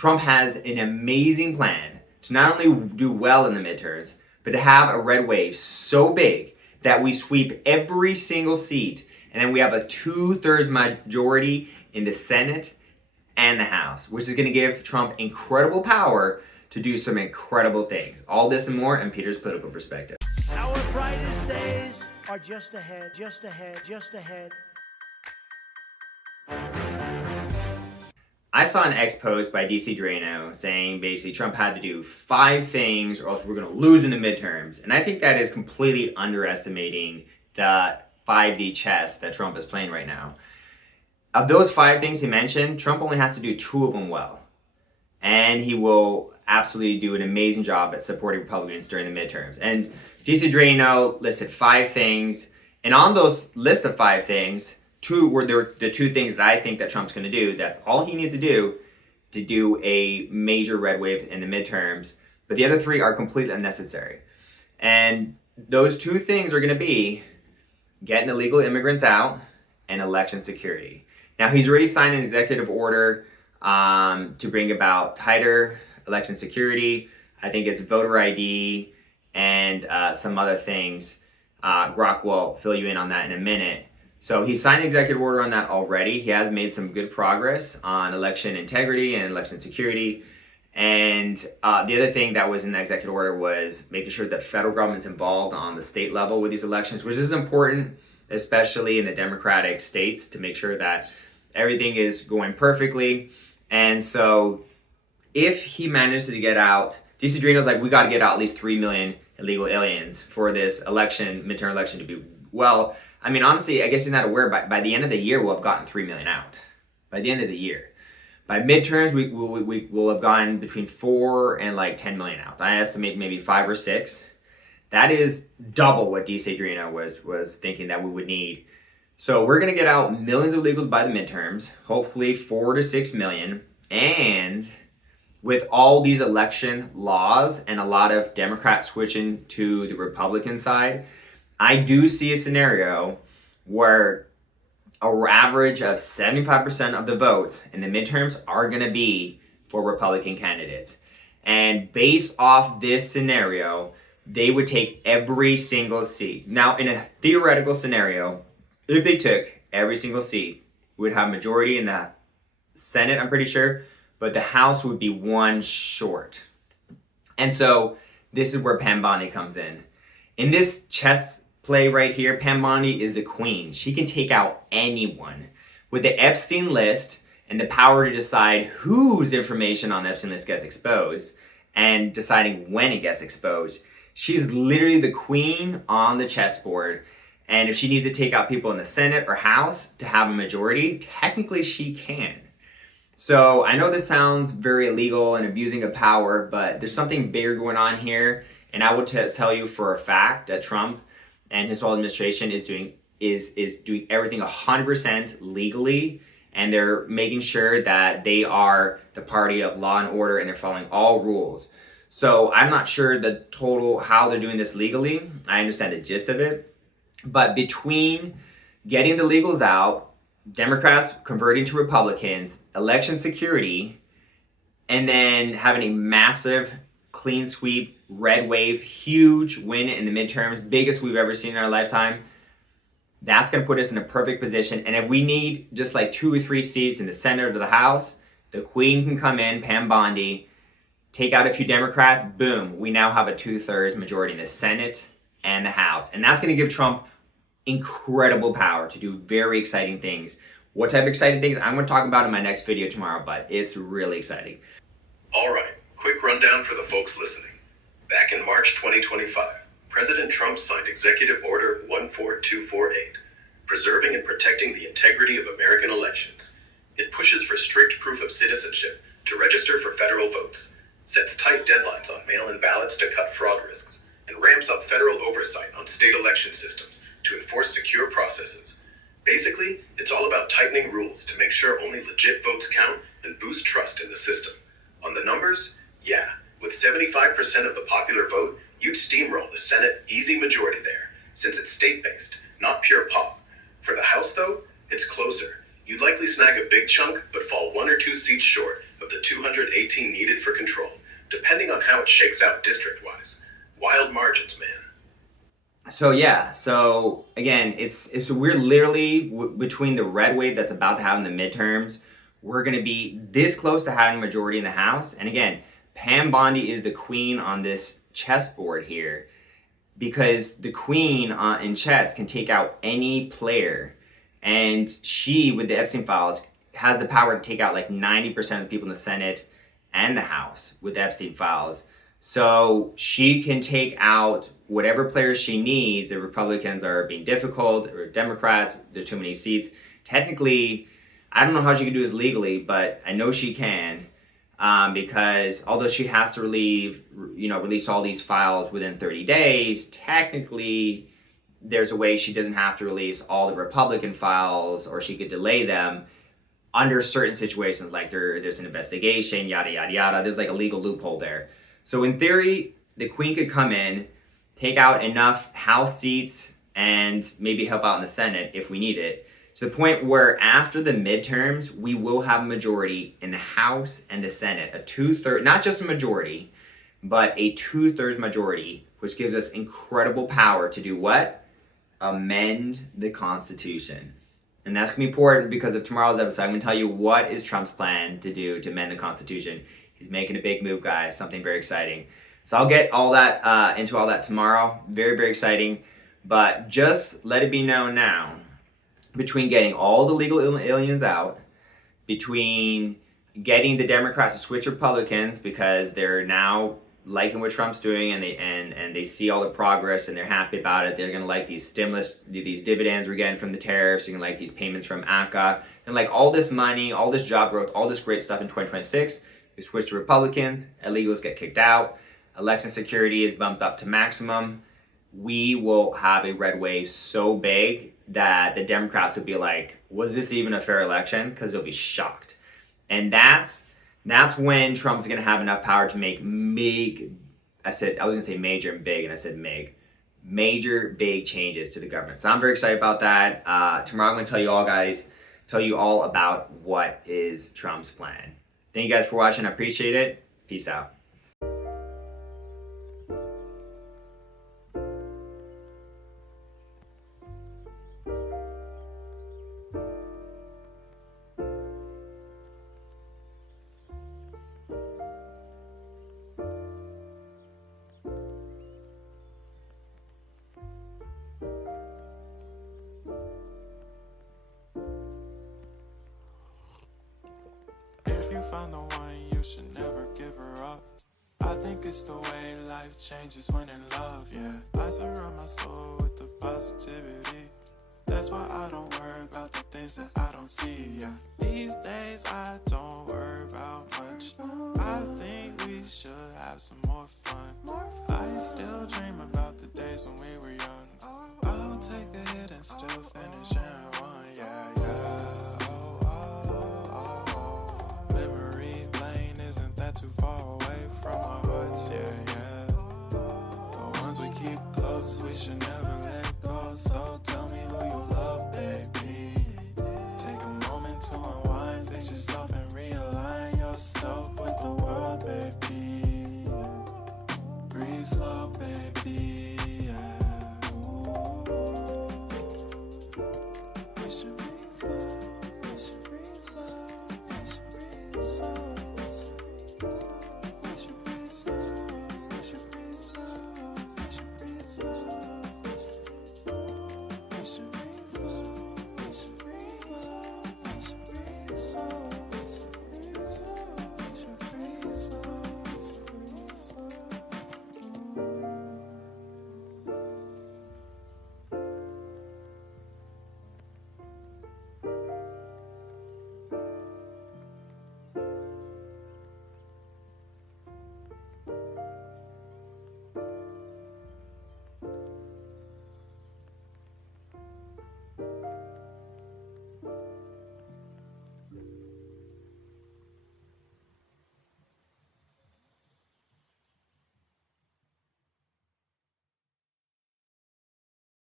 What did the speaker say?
Trump has an amazing plan to not only do well in the midterms, but to have a red wave so big that we sweep every single seat, and then we have a 2/3 majority in the Senate and the House, which is going to give Trump incredible power to do some incredible things. All this and more in Peter's political perspective. Our brightest days are just ahead, just ahead, just ahead. I saw an X post by DC Drano saying basically Trump had to do 5 things or else we're going to lose in the midterms. And I think that is completely underestimating the 5D chess that Trump is playing right now. Of those 5 things he mentioned, Trump only has to do 2 of them well. And he will absolutely do an amazing job at supporting Republicans during the midterms. And DC Drano listed 5 things. And on those list of 5 things, 2 were the 2 things that I think that Trump's going to do. That's all he needs to do a major red wave in the midterms. But the other 3 are completely unnecessary. And those 2 things are going to be getting illegal immigrants out and election security. Now, he's already signed an executive order to bring about tighter election security. I think it's voter ID and some other things. Grok will fill you in on that in a minute. So he signed an executive order on that already. He has made some good progress on election integrity and election security. And the other thing that was in the executive order was making sure that federal government's involved on the state level with these elections, which is important, especially in the Democratic states, to make sure that everything is going perfectly. And so if he manages to get out, DC Drano's like, we got to get out at least 3 million illegal aliens for this election, midterm election to be well. I mean, honestly, I guess he's not aware, by the end of the year, we'll have gotten 3 million out. By the end of the year. By midterms, we will have gotten between 4 and like 10 million out. I estimate maybe 5 or 6. That is double what DC Drano was thinking that we would need. So we're going to get out millions of illegals by the midterms, hopefully 4 to 6 million. And with all these election laws and a lot of Democrats switching to the Republican side, I do see a scenario where an average of 75% of the votes in the midterms are going to be for Republican candidates. And based off this scenario, they would take every single seat. Now, in a theoretical scenario, if they took every single seat, we would have a majority in the Senate, I'm pretty sure, but the House would be 1 short. And so this is where Pam Bondi comes in. In this chess play right here, Pam Bondi is the queen. She can take out anyone. With the Epstein list and the power to decide whose information on the Epstein list gets exposed and deciding when it gets exposed, she's literally the queen on the chessboard. And if she needs to take out people in the Senate or House to have a majority, technically she can. So I know this sounds very illegal and abusing of power, but there's something bigger going on here. And I will tell you for a fact that Trump and his whole administration is doing everything 100% legally, and they're making sure that they are the party of law and order and they're following all rules. So I'm not sure the total how they're doing this legally. I understand the gist of it, but between getting the legals out, Democrats converting to Republicans, election security, and then having a massive clean sweep, red wave, huge win in the midterms, biggest we've ever seen in our lifetime, that's going to put us in a perfect position. And if we need just like 2 or 3 seats in the Senate or the House, the Queen can come in, Pam Bondi, take out a few Democrats, boom, we now have a 2/3 majority in the Senate and the House. And that's going to give Trump incredible power to do very exciting things. What type of exciting things? I'm going to talk about in my next video tomorrow, but it's really exciting. All right, quick rundown for the folks listening. Back in March 2025, President Trump signed Executive Order 14248, preserving and protecting the integrity of American elections. It pushes for strict proof of citizenship to register for federal votes, sets tight deadlines on mail-in ballots to cut fraud risks, and ramps up federal oversight on state election systems to enforce secure processes. Basically, it's all about tightening rules to make sure only legit votes count and boost trust in the system. On the numbers, yeah, with 75% of the popular vote, you'd steamroll the Senate easy majority there, since it's state-based, not pure pop. For the House, though, it's closer. You'd likely snag a big chunk, but fall 1 or 2 seats short of the 218 needed for control, depending on how it shakes out district-wise. Wild margins, man. So yeah, so again, we're literally between the red wave that's about to happen in the midterms. We're going to be this close to having a majority in the House. And again, Pam Bondi is the queen on this chessboard here, because the queen in chess can take out any player, and she, with the Epstein files, has the power to take out like 90% of the people in the Senate and the House with the Epstein files. So she can take out whatever players she needs. The Republicans are being difficult, or Democrats, there's too many seats. Technically, I don't know how she can do this legally, but I know she can, because although she has to release all these files within 30 days, technically there's a way she doesn't have to release all the Republican files, or she could delay them under certain situations, like there's an investigation, yada, yada, yada. There's like a legal loophole there. So in theory, the queen could come in, take out enough House seats, and maybe help out in the Senate if we need it, to the point where after the midterms, we will have a majority in the House and the Senate, a 2/3, not just a majority, but a 2/3 majority, which gives us incredible power to do what? Amend the Constitution. And that's going to be important, because of tomorrow's episode, I'm going to tell you what is Trump's plan to do to amend the Constitution. He's making a big move, guys, something very exciting. So I'll get all that into all that tomorrow. Very, very exciting. But just let it be known now, between getting all the legal aliens out, between getting the Democrats to switch Republicans because they're now liking what Trump's doing, and they see all the progress and they're happy about it. They're going to like these stimulus, these dividends we're getting from the tariffs. They're going to like these payments from ACA, and like all this money, all this job growth, all this great stuff in 2026. They switch to Republicans, illegals get kicked out, election security is bumped up to maximum. We will have a red wave so big that the Democrats would be like, was this even a fair election? Because they'll be shocked. And that's when Trump's going to have enough power to make I was going to say major and big, and I said major big changes to the government. So I'm very excited about that. Tomorrow I'm going to tell you all about what is Trump's plan. Thank you guys for watching. I appreciate it. Peace out. Found the one, you should never give her up. I think it's the way life changes when in love, yeah. I surround my soul with the positivity. That's why I don't worry about the things that I don't see, yeah. These days I don't worry about much. I think we should have some more fun. I still dream about the days when we were young. I'll take a hit and still finish in one, yeah, yeah. Too far away from our hearts, yeah, yeah. The ones we keep close, we should never let go. So tell me who you love, baby. Take a moment to unwind, fix yourself and realign yourself with the world, baby. Breathe slow, baby.